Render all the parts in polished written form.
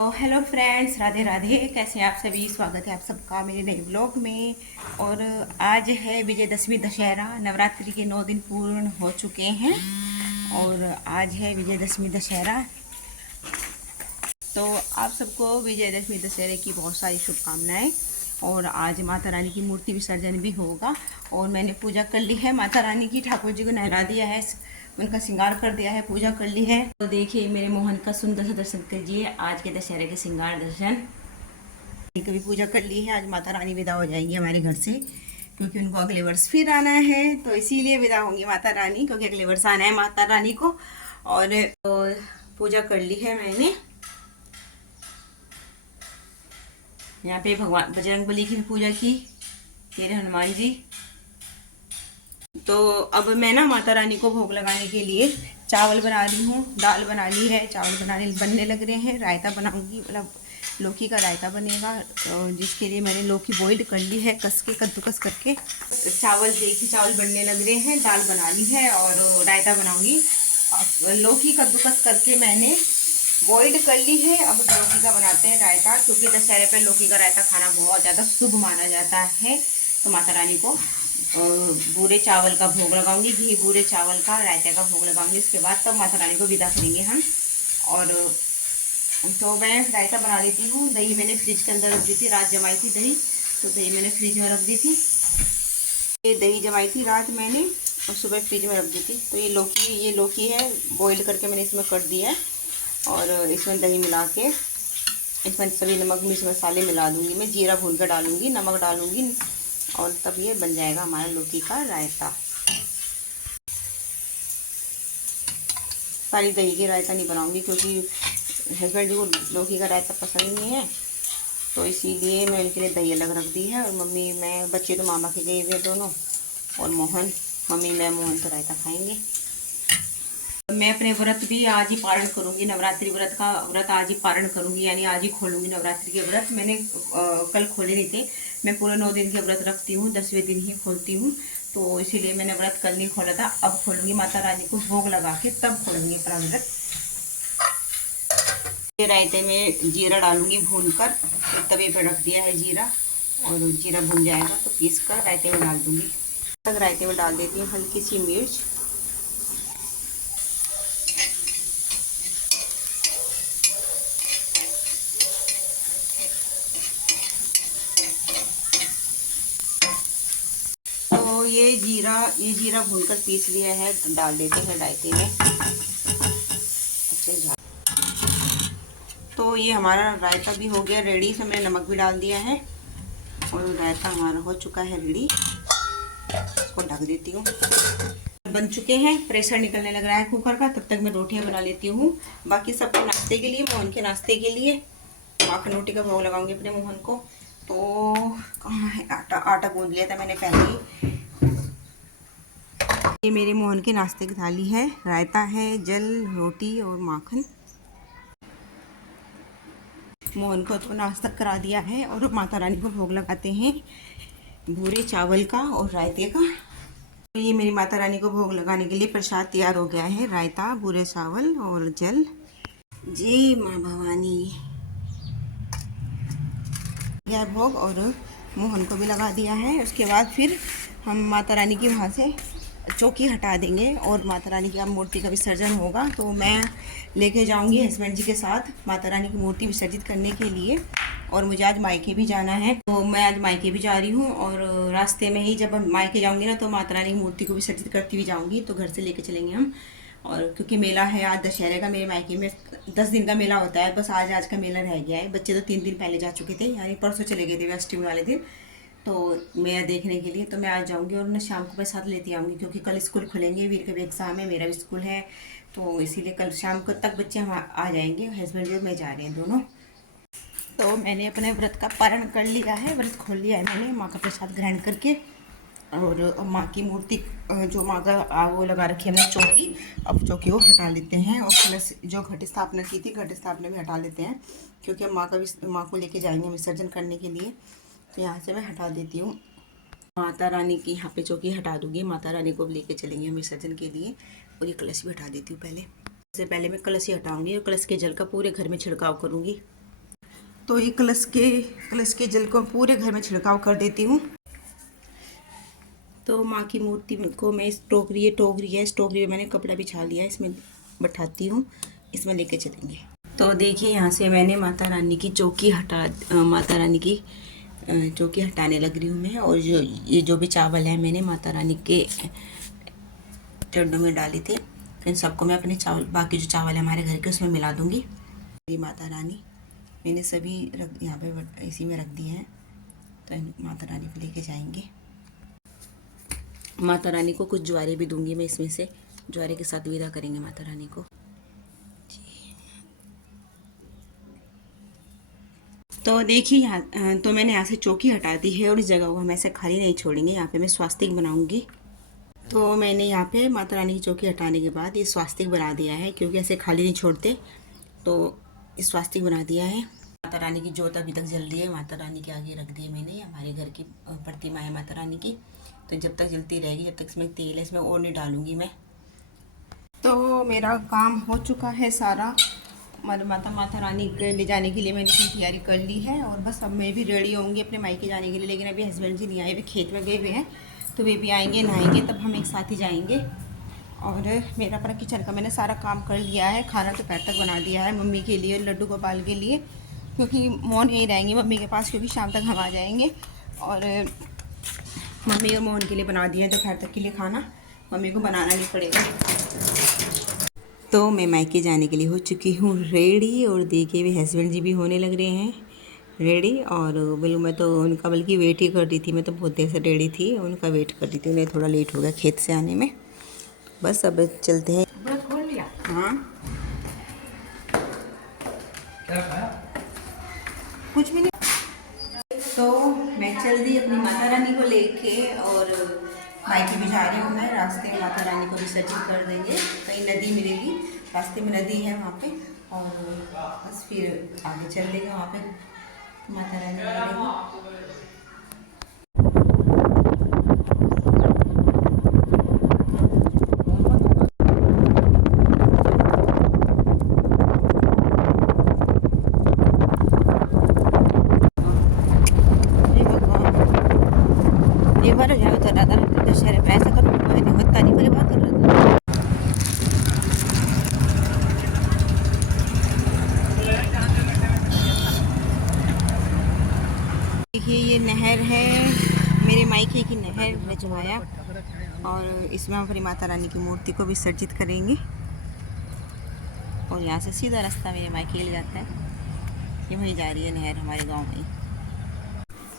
तो hello friends, Radhe Radhe. कैसे हैं आप सभी? स्वागत है आप सबका मेरे नए ब्लॉग में। और आज है विजयदशमी दशहरा। नवरात्रि के 9 दिन पूर्ण हो चुके हैं और आज है विजयदशमी दशहरा। तो आप सबको विजयदशमी दशहरे की बहुत सारी शुभकामनाएं। और आज माता रानी की मूर्ति विसर्जन भी होगा और मैंने पूजा कर ली है माता रानी की। ठाकुर जी को नहला दिया है, उनका श्रृंगार कर दिया है, पूजा कर ली है। तो देखिए मेरे मोहन का सुंदर सा दर्शन कीजिए, आज के दशहरे के श्रृंगार दर्शन। कभी पूजा कर ली है। आज माता रानी विदा हो जाएंगी हमारे घर से, क्योंकि उनको अगले वर्ष फिर आना है, तो इसीलिए विदा होंगी माता रानी, क्योंकि अगले वर्ष आना है माता रानी को। और पूजा कर ली है मैंने। यहाँ पे भगवान बजरंगबली की भी पूजा की, मेरे हनुमान जी। तो अब मैं ना माता रानी को भोग लगाने के लिए चावल बना रही हूँ, दाल बना ली है, चावल बनने लग रहे हैं। रायता बनाऊंगी, मतलब लौकी का रायता बनेगा, जिसके लिए मैंने लौकी बॉइल्ड कर ली है, कस के कद्दूकस करके। चावल देखिए, चावल बनने लग रहे हैं, दाल बना ली है और रायता बनाऊंगी। लौकी कद्दूकस करके मैंने बॉइल्ड कर ली है। अब लौकी का बनाते हैं रायता, क्योंकि दशहरे पर लौकी का रायता खाना बहुत ज़्यादा शुभ माना जाता है। तो माता रानी को बूरे चावल का भोग लगाऊंगी, घी बूरे चावल का रायते का भोग लगाऊंगी। इसके बाद तब माता रानी को विदा करेंगे हम। और तो मैं रायता बना लेती हूँ। दही मैंने फ्रिज के अंदर रख दी थी, रात जमाई थी दही, तो दही मैंने फ्रिज में रख दी थी। ये दही जमाई थी रात मैंने और सुबह फ्रिज में रख दी थी। तो ये लौकी है, बॉईल करके मैंने इसमें कर दिया है। और इसमें दही मिला के इसमें सभी नमक मिर्च मसाले मिला दूंगी मैं, जीरा भून कर डालूंगी, नमक डालूंगी, और तब ये बन जाएगा हमारा लौकी का रायता। सारी दही की रायता नहीं बनाऊंगी, क्योंकि हस्बैंड जी को लौकी का रायता पसंद नहीं है, तो इसीलिए मैं उनके लिए दही अलग रख दी है। और मम्मी मैं, बच्चे तो मामा के गए हुए दोनों, और मोहन, मम्मी मैं मोहन तो रायता खाएंगे। मैं अपने व्रत भी आज ही पारण करूंगी, नवरात्रि व्रत का व्रत आज ही पारण करूंगी, यानी आज ही खोलूंगी नवरात्रि के व्रत। मैंने कल खोले नहीं थे। मैं पूरे 9 दिन के व्रत रखती हूँ, 10वें दिन ही खोलती हूँ, तो इसीलिए मैंने व्रत कल नहीं खोला था। अब खोलूंगी, माता रानी को भोग लगा के तब खोलूंगी अपना व्रत। रायते में जीरा डालूंगी भून कर, तवे पर रख दिया है जीरा, और जीरा भून जाएगा तो पीस कर रायते में डाल दूंगी। तक रायते में डाल देती हूँ हल्की सी मिर्च, तो ये जीरा भूनकर पीस लिया है, तो डाल देते हैं रायते में अच्छे। तो ये हमारा रायता भी हो गया रेडी। इसमें मैंने नमक भी डाल दिया है और रायता हमारा हो चुका है रेडी। इसको ढक देती हूँ। बन चुके हैं, प्रेशर निकलने लग रहा है कुकर का। तब तक मैं रोटियां बना लेती हूँ, बाकी सबको नाश्ते के लिए, मोहन के नाश्ते के लिए माखन रोटी का भोग लगाऊंगी अपने मोहन को। तो कहाँ है आटा गूंद लिया था मैंने पहले ही। ये मेरे मोहन के नाश्ते की थाली है, रायता है, जल, रोटी और माखन। मोहन को तो नाश्ता करा दिया है और माता रानी को भोग लगाते हैं भूरे चावल का और रायते का। तो ये मेरी माता रानी को भोग लगाने के लिए प्रसाद तैयार हो गया है, रायता, भूरे चावल और जल। जय माँ भवानी। यह भोग और मोहन को भी लगा दिया है। उसके बाद फिर हम माता रानी की वहाँ से चौकी हटा देंगे और माता रानी की मूर्ति का विसर्जन होगा। तो मैं लेके जाऊंगी हस्बैंड जी के साथ माता रानी की मूर्ति विसर्जित करने के लिए। और मुझे आज मायके भी जाना है, तो मैं आज मायके भी जा रही हूँ। और रास्ते में ही जब मायके जाऊंगी ना, तो माता रानी की मूर्ति को विसर्जित करती हुई जाऊंगी, तो घर से लेके चलेंगे हम। और क्योंकि मेला है आज दशहरे का, मेरे मायके में 10 दिन का मेला होता है, बस आज का मेला रह गया है। बच्चे तो 3 दिन पहले जा चुके थे, यानी परसों चले गए थे अष्टमी वाले दिन, तो मेरा देखने के लिए। तो मैं आज जाऊंगी और मैं शाम को मैं साथ लेती आऊँगी, क्योंकि कल स्कूल खुलेंगे, वीर का भी एग्ज़ाम है, मेरा भी स्कूल है, तो इसीलिए कल शाम को तक बच्चे हम आ जाएंगे। हस्बैंड और मैं जा रहे हैं दोनों। तो मैंने अपने व्रत का पारण कर लिया है, व्रत खोल लिया है मैंने माँ का प्रसाद ग्रहण करके। और माँ की मूर्ति जो माँ का वो लगा रखी है हमने चौकी, अब चौकी को हटा लेते हैं। और प्लस जो घट स्थापना की थी, घट स्थापना भी हटा लेते हैं, क्योंकि हम माँ को लेके जाएंगे विसर्जन करने के लिए। तो यहाँ से मैं हटा देती हूँ माता रानी की, यहाँ पे चौकी हटा दूँगी, माता रानी को लेके चलेंगे हम विसर्जन के लिए। और ये कलश भी हटा देती हूँ पहले। सबसे पहले मैं कलश ही हटाऊँगी और कलश के जल का पूरे घर में छिड़काव करूँगी। तो ये कलश के जल को पूरे घर में छिड़काव कर देती हूँ। तो माँ की मूर्ति को मैं इस टोकरी है, इस टोकरी में मैंने कपड़ा बिछा लिया है, इसमें बैठाती हूँ, इसमें लेके चलेंगे। तो देखिए यहाँ से मैंने माता रानी की चौकी हटाने लग रही हूँ मैं। और जो भी चावल है मैंने माता रानी के चरणों में डाले थे, इन सबको मैं अपने बाकी जो चावल है हमारे घर के उसमें मिला दूँगी। ये माता रानी मैंने सभी यहाँ पे इसी में रख दिए हैं। तो माता रानी को लेके जाएंगे। माता रानी को कुछ ज्वारे भी दूंगी मैं इसमें से, ज्वारे के साथ विदा करेंगे माता रानी को। तो देखिए यहाँ तो मैंने यहाँ से चौकी हटा दी है और इस जगह को हम ऐसे खाली नहीं छोड़ेंगे। यहाँ पे मैं स्वास्तिक बनाऊंगी। तो मैंने यहाँ पे माता रानी की चौकी हटाने के बाद ये स्वास्तिक बना दिया है, क्योंकि ऐसे खाली नहीं छोड़ते, तो इस स्वास्तिक बना दिया है। माता रानी की जोत अभी तक जल रही है, माता रानी के आगे रख दी है मैंने। हमारे घर की प्रतिमा है माता रानी की, तो जब तक जलती रहेगी, जब तक इसमें तेल है, इसमें और नहीं डालूंगी मैं। तो मेरा काम हो चुका है सारा। माता रानी के ले जाने के लिए मैंने इसकी तैयारी कर ली है, और बस अब मैं भी रेडी होंगी अपने मायके जाने के लिए। लेकिन अभी हस्बैंड जी नहीं आए, वे खेत में गए हुए हैं, तो वे भी आएंगे, नहाएंगे, तब हम एक साथ ही जाएंगे। और मेरा अपना किचन का मैंने सारा काम कर लिया है। खाना तो पैर तक बना दिया है मम्मी के लिए, लड्डू गोपाल के लिए, क्योंकि मोहन यहीं रहेंगे मम्मी के पास, क्योंकि शाम तक हम आ जाएंगे। और मम्मी और मोहन के लिए बना दिया है दोपहर तक के लिए खाना, मम्मी को बनाना नहीं पड़ेगा। तो मैं मायके जाने के लिए हो चुकी हूँ रेडी, और देखिए भी हस्बैंड जी भी होने लग रहे हैं रेडी। और मैं तो उनका बल्कि वेट ही कर रही थी, मैं तो बहुत देर से रेडी थी, उनका वेट कर रही थी। उन्हें थोड़ा लेट हो गया खेत से आने में। बस अब चलते हैं। खोल लिया? हाँ, कुछ भी नहीं। तो मैं चल रही अपनी माता रानी को लेके, और मायके भी जा रही हूँ मैं। रास्ते में माता रानी को विसर्जित कर देंगे, कहीं नदी मिलेगी, रास्ते में नदी है वहाँ पे, और बस फिर आगे चल देंगे वहाँ पे माता रानी। एक बार हो तो रहा था दशहरे पे ऐसा करूँ, मैंने होता नहीं, पहले बात कर रहा था। देखिए ये नहर है, मेरे मायके की नहर रजवाया, और इसमें हम अपनी माता रानी की मूर्ति को विसर्जित करेंगे। और यहाँ से सीधा रास्ता मेरे मायके के लिए जाता है, ये वहीं जा रही है नहर हमारे गांव में।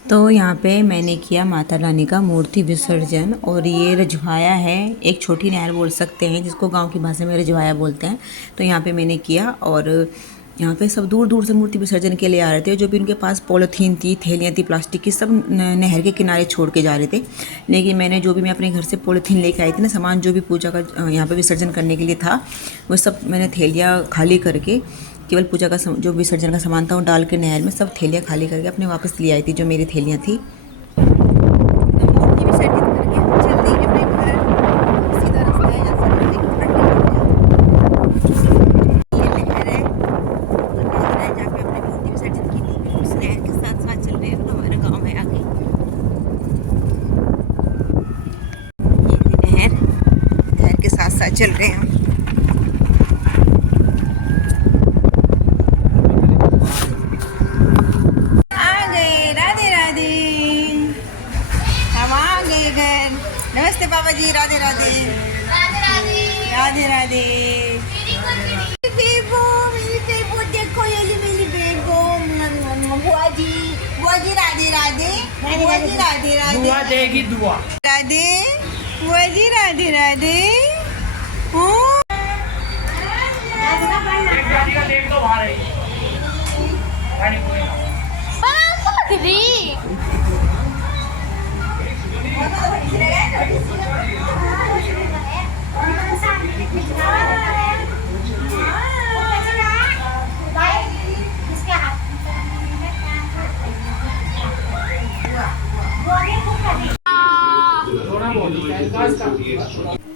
तो यहाँ पे मैंने किया माता रानी का मूर्ति विसर्जन, और ये रजवाया है, एक छोटी नहर बोल सकते हैं, जिसको गांव की भाषा में रजवाया बोलते हैं। तो यहाँ पे मैंने किया, और यहाँ पे सब दूर दूर से मूर्ति विसर्जन के लिए आ रहे थे। जो भी उनके पास पॉलीथीन थी, थैलियाँ थी प्लास्टिक की, सब नहर के किनारे छोड़ के जा रहे थे। लेकिन मैंने जो भी मैं अपने घर से पॉलीथीन लेके आई थी ना, सामान जो भी पूजा का यहाँ पे विसर्जन करने के लिए था, वो सब मैंने थैलियाँ खाली करके, केवल पूजा का जो विसर्जन का सामान था वो डाल के नहर में सब थैलियाँ खाली करके अपने वापस ले आई थी, जो मेरी थैलियाँ थी। चल रहे हैं हम। आ गए, राधे राधे, हम आ गए घर। नमस्ते पापा जी, राधे राधे, राधे राधे। बेबो, मेरी बेबो देखो, ये मेरी बेबो। बुआ जी राधे राधे, बुआ जी राधे राधे, दुआ देगी दुआ, राधे बुआ जी राधे राधे। देख दो भाई,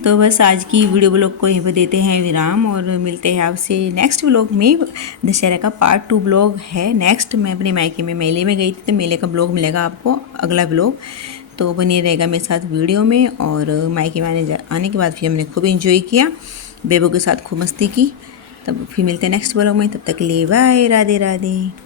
तो बस आज की वीडियो ब्लॉग को यहीं पर देते हैं विराम और मिलते हैं आपसे नेक्स्ट ब्लॉग में। दशहरा का पार्ट 2 ब्लॉग है नेक्स्ट। मैं अपने मायके में मेले में गई थी तो मेले का ब्लॉग मिलेगा आपको अगला ब्लॉग, तो बने रहेगा मेरे साथ वीडियो में। और मायके में आने के बाद फिर हमने खूब इंजॉय किया, बेबो के साथ खूब मस्ती की। तब फिर मिलते हैं नेक्स्ट ब्लॉग में, तब तक के लिए बाय, राधे राधे।